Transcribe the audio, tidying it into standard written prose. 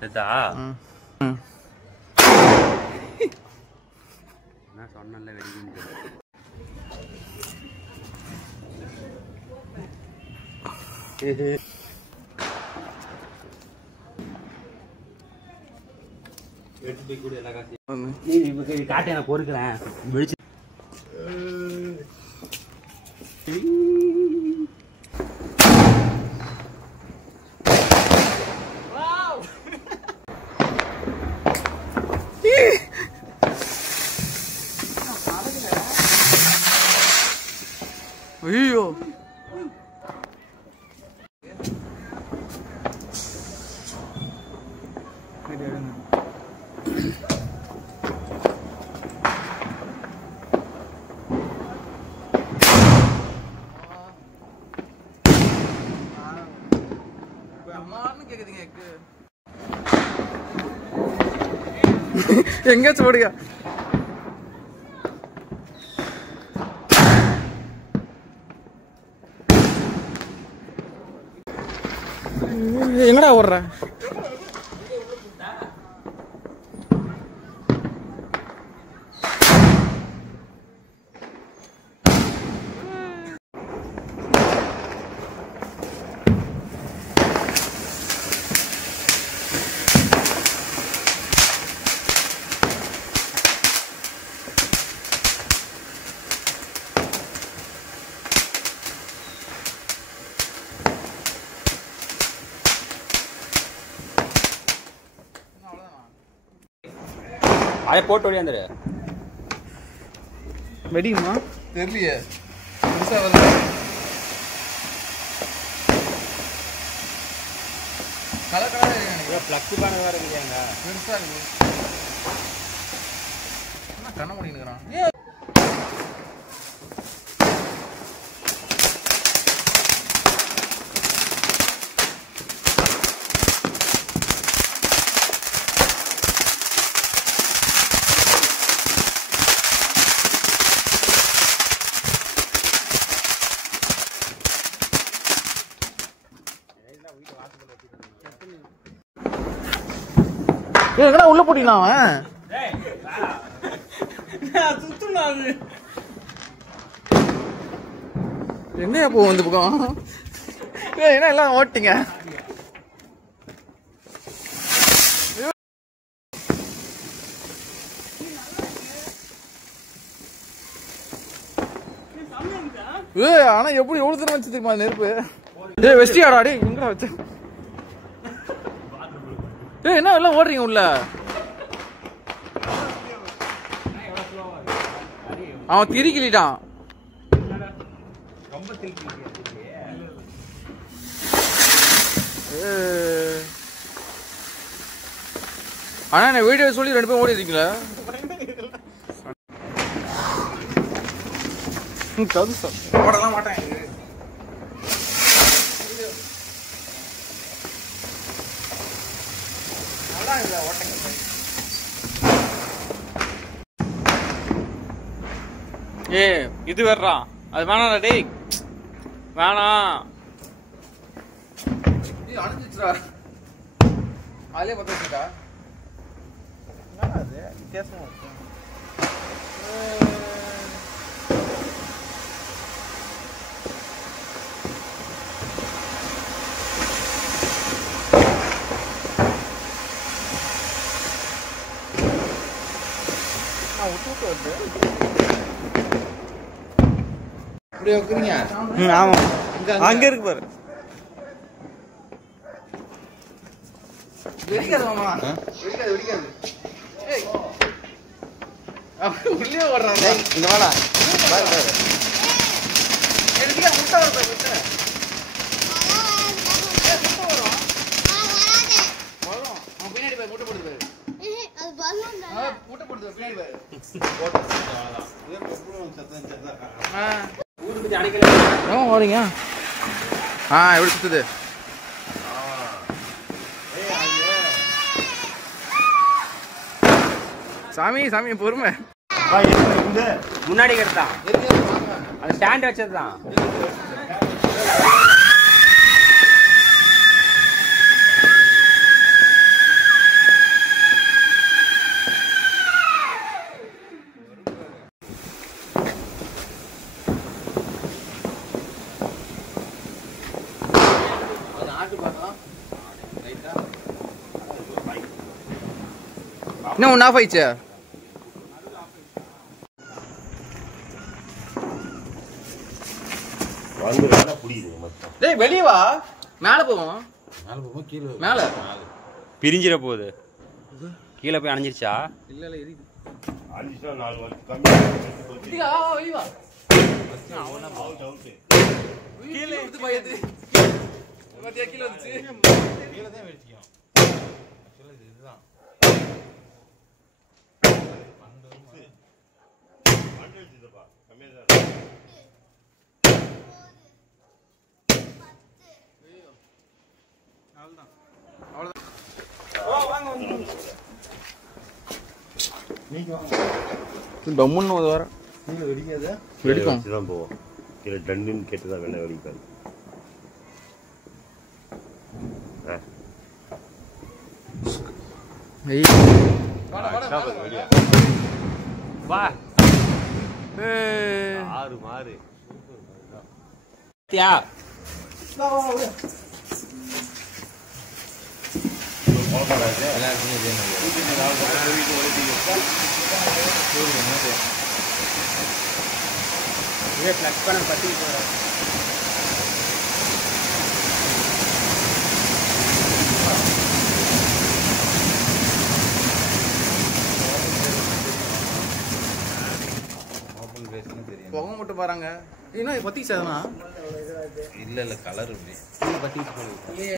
செத்தா நான் சொன்னல வெடிக்குன்னு வெட்டி கூட எல்லா காசையும் நீ காட்டை நான் பொறுக்கிறேன் வெடிச்சு ஐயோ எங்கேயாச்சும் ஓடுங்க எங்கடா ஓடுற அதை போட்டு ஓடியாந்துரு வெடிக்குமா தெரியலையே பெருசா வரல கலர் கலர் பிளக்ஸ் பேனர் வேற இல்லையாங்க பெருசா இருக்கு என்ன கண்ண பண்ணிக்கிறான் எங்கடா உள்ள போட்டீங்களா அவன் எங்கயா போவோம் இந்த பக்கம் என்ன எல்லாம் ஓட்டிங்க ஆனா எப்படி எவ்வளவு தூரம் வச்சு தெரியுமா நெருப்பு வெஸ்டியாடா டே எங்கடா வச்ச என்ன எல்லாம் ஓடுறீங்க உள்ள அவன் திரிக்கிட்டான் ஆனா நான் வீடியோ சொல்லி 2 பேரும் ஓடி இருக்கீங்களா ஓடலாம் மாட்டேன் ஏ இது வேறா அது வேணாடா டேய் வேணாம் நீ அணைஞ்சிச்சுடா ஆளே பத்த வச்சுடா என்னடா இது வித்தியாசமா இருக்கு நான் விட்டு வருது ஆமா அங்க இருக்கு பாரு உள்ளே ஓடுறான் இங்க வாடா முட்டை வரும் பின்னாடி பாரு முட்டை போடுது பாரு முட்டை போடுது பின்னாடி பாரு ஓடுங்க எப்படி சுத்துது சாமி சாமி பொறுமை முன்னாடி எடுத்தான் அது ஸ்டாண்ட் வச்சதுதான் இன்னும் ஒன்று ஆஃப் ஆயிடுச்சு. டேய் வெளியே வா, மேலே போவோம். மேலே பிரிஞ்சிட போகுது. கீழே போய் அணைஞ்சிருச்சா? இல்ல இல்ல எரியுது. அஞ்சுனா 4 வாட்டி கம்மி. இதுடா வெளிய வா. அவன அவுட் அவுட். கீழ எடுத்து பயது. மத்தியா கீழ வந்துச்சு. கீழ தான் வெடிச்சியும். ஆக்சுவலா இதுதான். பண்டு எடுத்துப்பா. கம்மியா தான் இருக்கு. அவ்வளவுதான். அவ்வளவுதான். ஓ வாங்க வந்து. நீங்க வாங்க. டம்முன்னு வந்து வர. நீங்க வெடிக்காத. வெடிக்கும். தான் போவோம். கீழே டன்னின்னு கேட்டு தான் வேணா வெடிப்பாரு. வா ஆறு மாறு தியா புகை மட்டும் பாருங்க. இன்னும் பத்தி சேதனா இல்ல இல்ல கலர் இப்படி பத்தி